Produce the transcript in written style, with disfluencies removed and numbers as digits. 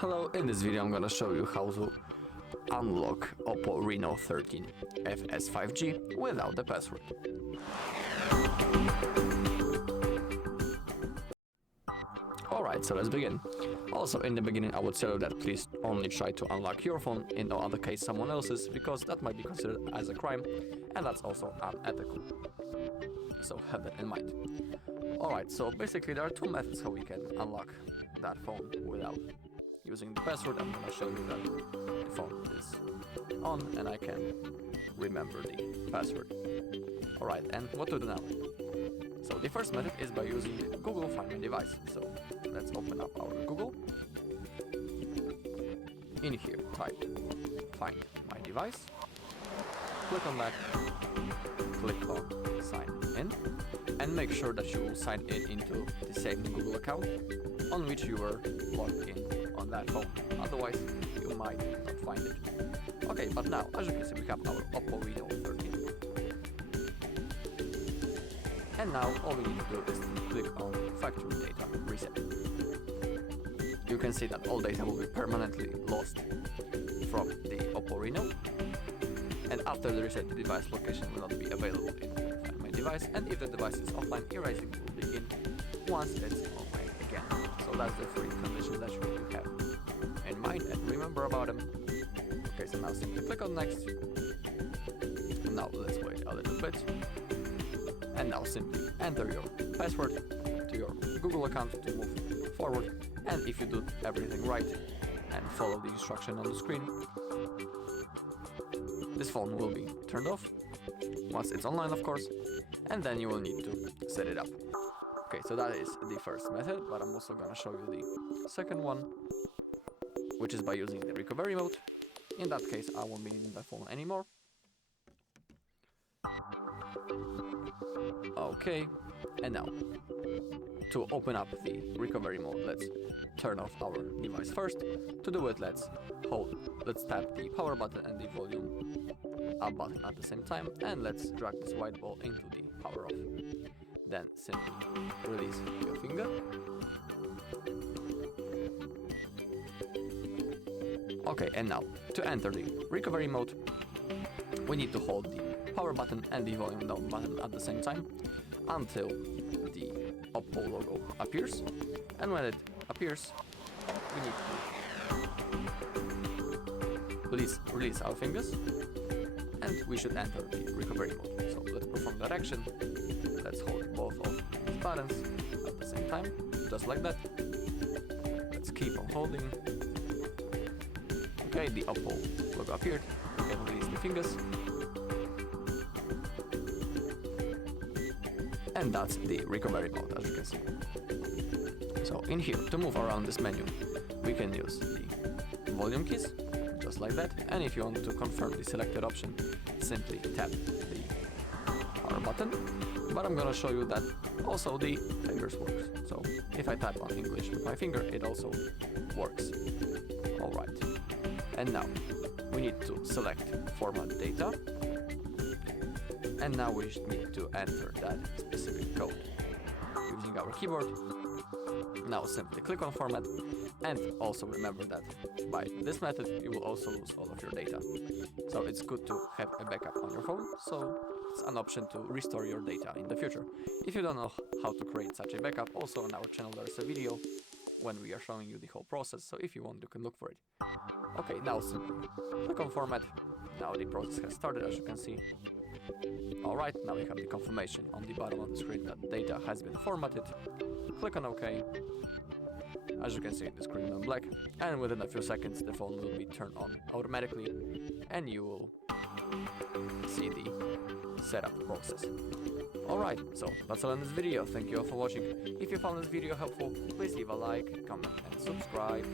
Hello, in this video I'm gonna show you how to unlock OPPO Reno13 FS 5G without the password. Alright, so let's begin. Also, in the beginning I would tell you that please only try to unlock your phone, in no other case someone else's, because that might be considered as a crime, and that's also unethical. So have that in mind. Alright, so basically there are two methods how we can unlock that phone without using the password. I'm gonna show you that the phone is on and I can remember the password. Alright, and what to do now? So the first method is by using Google Find My Device. So let's open up our Google. In here, type Find My Device. Click on that. Click on Sign In. And make sure that you sign in into the same Google account on which you were logged in on that phone. Otherwise, you might not find it. Okay, but now, as you can see, we have our OPPO Reno13. And now, all we need to do is click on Factory Data Reset. You can see that all data will be permanently lost from the OPPO Reno. And after the reset, the device location will not be available in Find My Device. And if the device is offline, erasing will begin once it's online again. So that's the three conditions that you need to have in mind and remember about them. Okay, so now simply click on Next. Now let's wait a little bit. And now simply enter your password to your Google account to move forward. And if you do everything right and follow the instruction on the screen, this phone will be turned off once it's online, of course, and then you will need to set it up. Okay, so that is the first method, but I'm also gonna show you the second one, which is by using the recovery mode. In that case, I won't be needing the phone anymore. Okay, and now to open up the recovery mode, let's turn off our device first. To do it, let's tap the power button and the volume up button at the same time, and let's drag this white ball into the power off. Then simply release your finger. Okay, and now to enter the recovery mode, we need to hold the power button and the volume down button at the same time until the OPPO logo appears. And when it appears, we need to release our fingers, and we should enter the recovery mode. So let's perform that action. Let's hold both of these buttons at the same time, just like that. Let's keep on holding. Okay, the OPPO logo appeared. We can release the fingers. And that's the recovery mode, as you can see. So in here, to move around this menu, we can use the volume keys, just like that. And if you want to confirm the selected option, simply tap the power button. But I'm gonna show you that also the fingers works. So if I tap on English with my finger, it also works. Alright. And now we need to select format data. And now we need to enter that specific code using our keyboard. Now simply click on format, and also remember that by this method you will also lose all of your data. So it's good to have a backup on your phone, so it's an option to restore your data in the future. If you don't know how to create such a backup, also on our channel there's a video when we are showing you the whole process, so if you want you can look for it. Okay, now simply click on format. Now the process has started, as you can see. Alright, now we have the confirmation on the bottom of the screen that data has been formatted. Click on OK. As you can see, the screen went black, and within a few seconds the phone will be turned on automatically, and you will see the setup process. Alright, so that's all in this video. Thank you all for watching. If you found this video helpful, please leave a like, comment and subscribe.